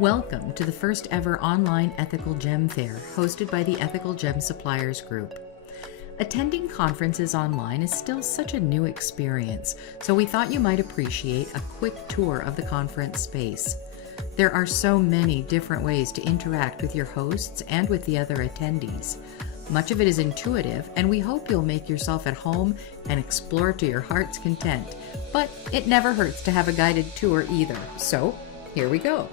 Welcome to the first ever online Ethical Gem Fair hosted by the Ethical Gem Suppliers Group. Attending conferences online is still such a new experience, so we thought you might appreciate a quick tour of the conference space. There are so many different ways to interact with your hosts and with the other attendees. Much of it is intuitive, and we hope you'll make yourself at home and explore to your heart's content. But it never hurts to have a guided tour either, so here we go.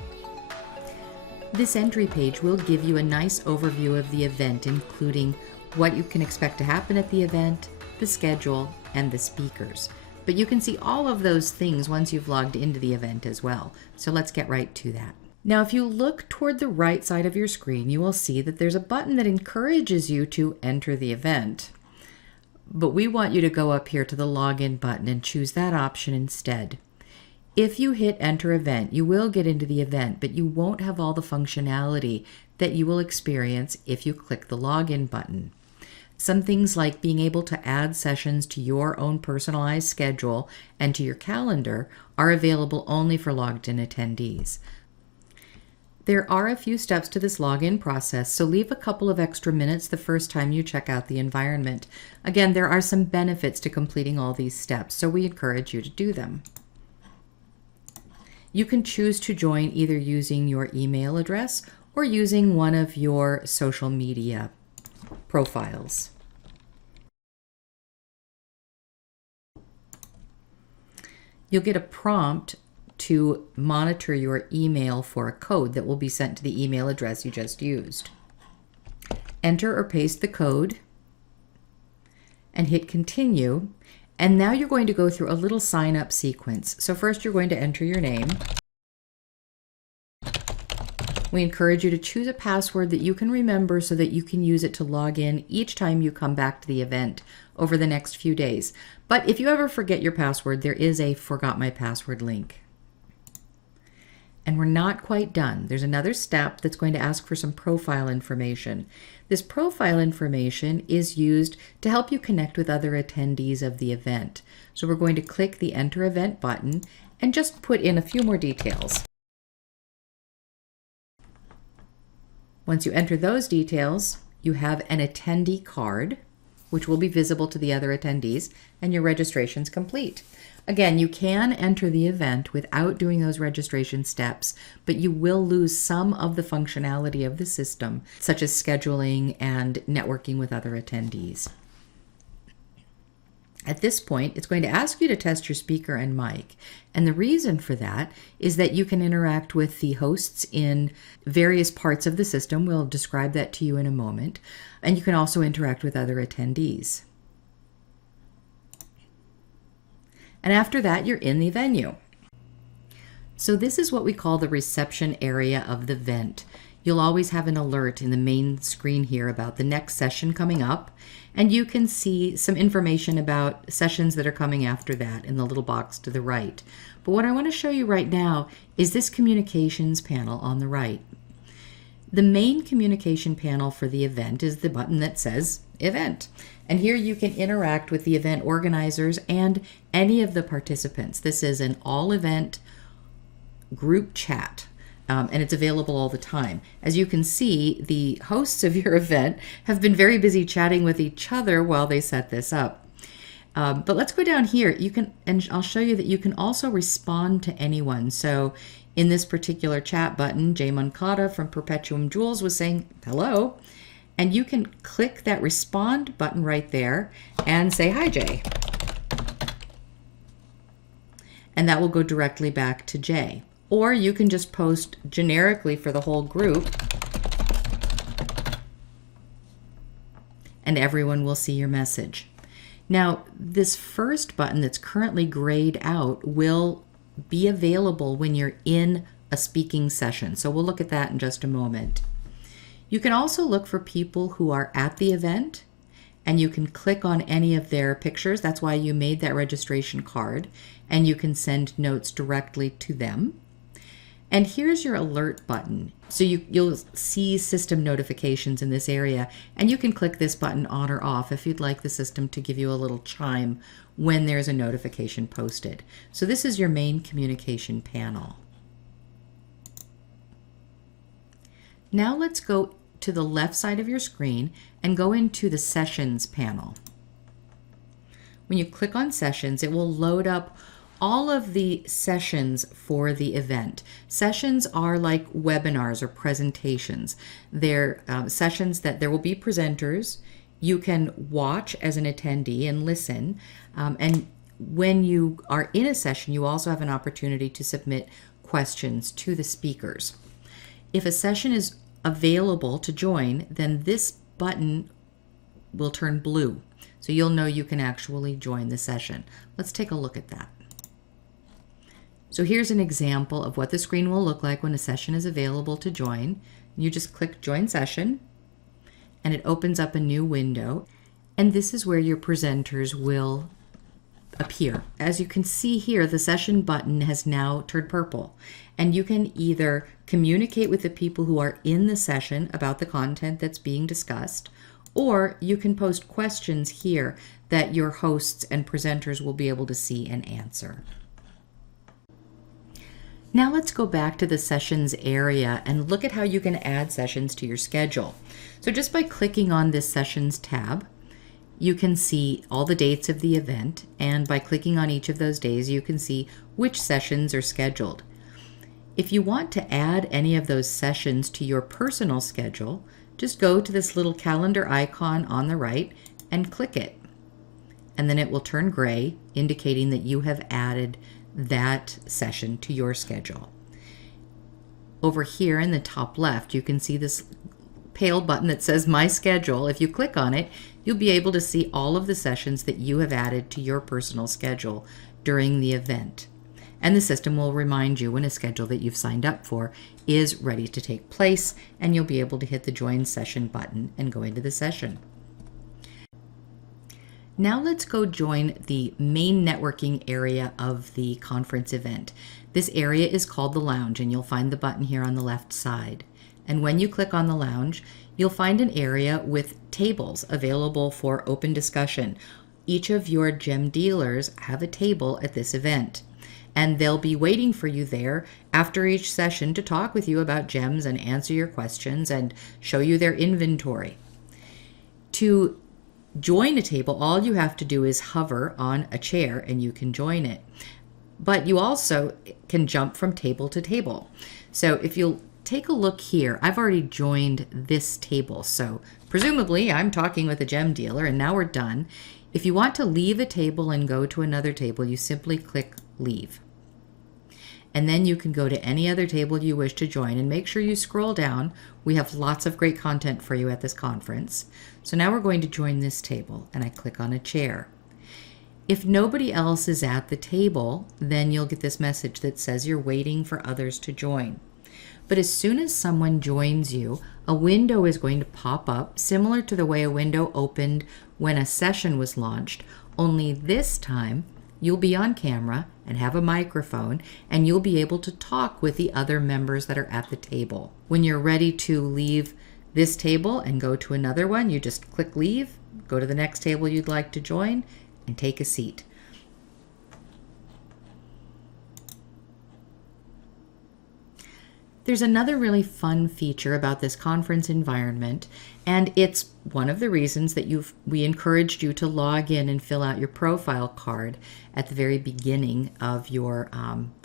This entry page will give you a nice overview of the event, including what you can expect to happen at the event, the schedule, and the speakers. But you can see all of those things once you've logged into the event as well. So let's get right to that. Now, if you look toward the right side of your screen, you will see that there's a button that encourages you to enter the event. But we want you to go up here to the login button and choose that option instead. If you hit enter event, you will get into the event, but you won't have all the functionality that you will experience if you click the login button. Some things like being able to add sessions to your own personalized schedule and to your calendar are available only for logged in attendees. There are a few steps to this login process, so leave a couple of extra minutes the first time you check out the environment. Again, there are some benefits to completing all these steps, so we encourage you to do them. You can choose to join either using your email address or using one of your social media profiles. You'll get a prompt to monitor your email for a code that will be sent to the email address you just used. Enter or paste the code and hit continue. And now you're going to go through a little sign up sequence. So first you're going to enter your name. We encourage you to choose a password that you can remember so that you can use it to log in each time you come back to the event over the next few days. But if you ever forget your password, there is a forgot my password link. And we're not quite done. There's another step that's going to ask for some profile information. This profile information is used to help you connect with other attendees of the event. So we're going to click the Enter Event button and just put in a few more details. Once you enter those details, you have an attendee card, which will be visible to the other attendees, and your registration's complete. Again, you can enter the event without doing those registration steps, but you will lose some of the functionality of the system, such as scheduling and networking with other attendees. At this point, it's going to ask you to test your speaker and mic. And the reason for that is that you can interact with the hosts in various parts of the system. We'll describe that to you in a moment. And you can also interact with other attendees. And after that, you're in the venue. So this is what we call the reception area of the event. You'll always have an alert in the main screen here about the next session coming up, and you can see some information about sessions that are coming after that in the little box to the right. But what I want to show you right now is this communications panel on the right. The main communication panel for the event is the button that says Event. And here you can interact with the event organizers and any of the participants. This is an all-event group chat, and it's available all the time. As you can see, the hosts of your event have been very busy chatting with each other while they set this up. But let's go down here. You can, and I'll show you that you can also respond to anyone. So in this particular chat button, Jay Moncada from Perpetuum Jewels was saying hello. And you can click that respond button right there and say, hi, Jay. And that will go directly back to Jay. Or you can just post generically for the whole group and everyone will see your message. Now, this first button that's currently grayed out will be available when you're in a speaking session. So we'll look at that in just a moment. You can also look for people who are at the event, and you can click on any of their pictures. That's why you made that registration card, and you can send notes directly to them. And here's your alert button. So you'll see system notifications in this area, and you can click this button on or off if you'd like the system to give you a little chime when there's a notification posted. So this is your main communication panel. Now let's go to the left side of your screen and go into the Sessions panel. When you click on Sessions, it will load up all of the sessions for the event. Sessions are like webinars or presentations. They're sessions that there will be presenters. You can watch as an attendee and listen. And when you are in a session, you also have an opportunity to submit questions to the speakers. If a session is available to join, then this button will turn blue. So you'll know you can actually join the session. Let's take a look at that. So here's an example of what the screen will look like when a session is available to join. You just click Join Session, and it opens up a new window. And this is where your presenters will appear. As you can see here, the session button has now turned purple. And you can either communicate with the people who are in the session about the content that's being discussed, or you can post questions here that your hosts and presenters will be able to see and answer. Now let's go back to the sessions area and look at how you can add sessions to your schedule. So just by clicking on this sessions tab, you can see all the dates of the event, and by clicking on each of those days, you can see which sessions are scheduled. If you want to add any of those sessions to your personal schedule, just go to this little calendar icon on the right and click it. And then it will turn gray, indicating that you have added that session to your schedule. Over here in the top left, you can see this pale button that says My Schedule. If you click on it, you'll be able to see all of the sessions that you have added to your personal schedule during the event. And the system will remind you when a schedule that you've signed up for is ready to take place, and you'll be able to hit the Join Session button and go into the session. Now let's go join the main networking area of the conference event. This area is called the Lounge, and you'll find the button here on the left side. And when you click on the Lounge, you'll find an area with tables available for open discussion. Each of your gem dealers have a table at this event, and they'll be waiting for you there after each session to talk with you about gems and answer your questions and show you their inventory. To join a table, all you have to do is hover on a chair and you can join it. But you also can jump from table to table. So if you'll take a look here, I've already joined this table. So presumably I'm talking with a gem dealer, and now we're done. If you want to leave a table and go to another table, you simply click Leave. And then you can go to any other table you wish to join, and make sure you scroll down. We have lots of great content for you at this conference. So now we're going to join this table, and I click on a chair. If nobody else is at the table, then you'll get this message that says you're waiting for others to join. But as soon as someone joins you, a window is going to pop up, similar to the way a window opened when a session was launched, only this time you'll be on camera and have a microphone, and you'll be able to talk with the other members that are at the table. When you're ready to leave this table and go to another one, you just click Leave, go to the next table you'd like to join, and take a seat. There's another really fun feature about this conference environment, and it's one of the reasons that we encouraged you to log in and fill out your profile card at the very beginning of your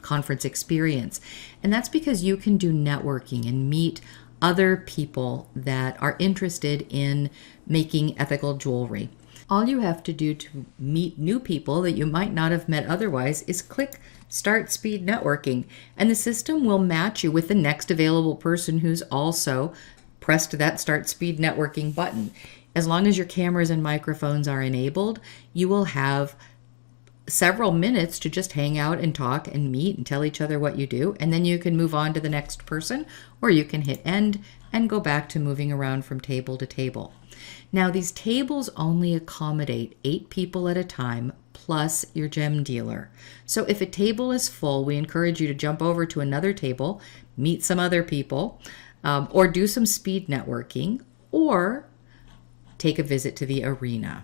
conference experience. And that's because you can do networking and meet other people that are interested in making ethical jewelry. All you have to do to meet new people that you might not have met otherwise is click Start Speed Networking, and the system will match you with the next available person who's also pressed that Start Speed Networking button. As long as your cameras and microphones are enabled, you will have several minutes to just hang out and talk and meet and tell each other what you do, and then you can move on to the next person, or you can hit end and go back to moving around from table to table. Now, these tables only accommodate 8 people at a time, plus your gem dealer. So if a table is full, we encourage you to jump over to another table, meet some other people, or do some speed networking, or take a visit to the arena.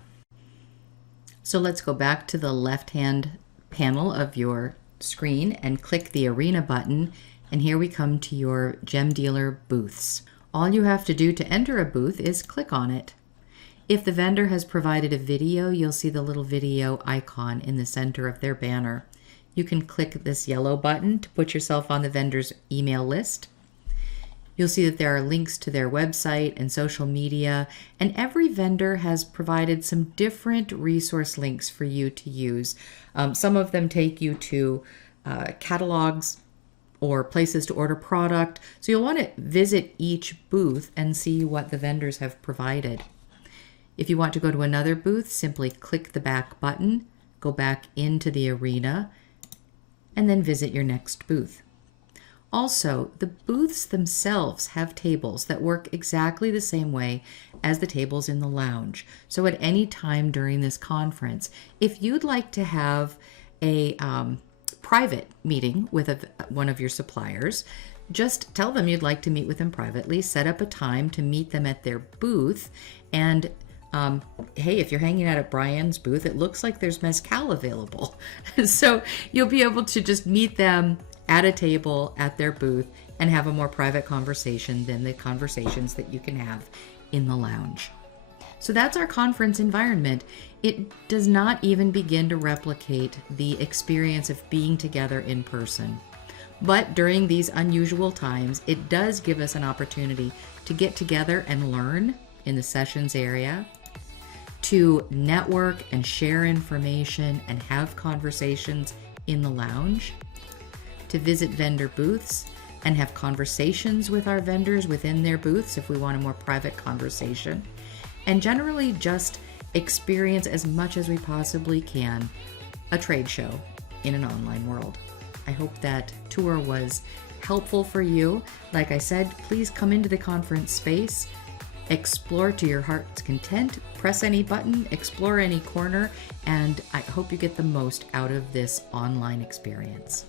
So let's go back to the left-hand panel of your screen and click the arena button, and here we come to your gem dealer booths. All you have to do to enter a booth is click on it. If the vendor has provided a video, you'll see the little video icon in the center of their banner. You can click this yellow button to put yourself on the vendor's email list. You'll see that there are links to their website and social media, and every vendor has provided some different resource links for you to use. Some of them take you to catalogs or places to order product. So you'll want to visit each booth and see what the vendors have provided. If you want to go to another booth, simply click the back button, go back into the arena, and then visit your next booth. Also, the booths themselves have tables that work exactly the same way as the tables in the lounge. So at any time during this conference, if you'd like to have a private meeting with one of your suppliers, just tell them you'd like to meet with them privately, set up a time to meet them at their booth, and hey, if you're hanging out at Brian's booth, it looks like there's mezcal available. So you'll be able to just meet them at a table at their booth and have a more private conversation than the conversations that you can have in the lounge. So that's our conference environment. It does not even begin to replicate the experience of being together in person. But during these unusual times, it does give us an opportunity to get together and learn in the sessions area, to network and share information and have conversations in the lounge, to visit vendor booths and have conversations with our vendors within their booths if we want a more private conversation, and generally just experience as much as we possibly can a trade show in an online world. I hope that tour was helpful for you. Like I said, please come into the conference space, explore to your heart's content, press any button, explore any corner, and I hope you get the most out of this online experience.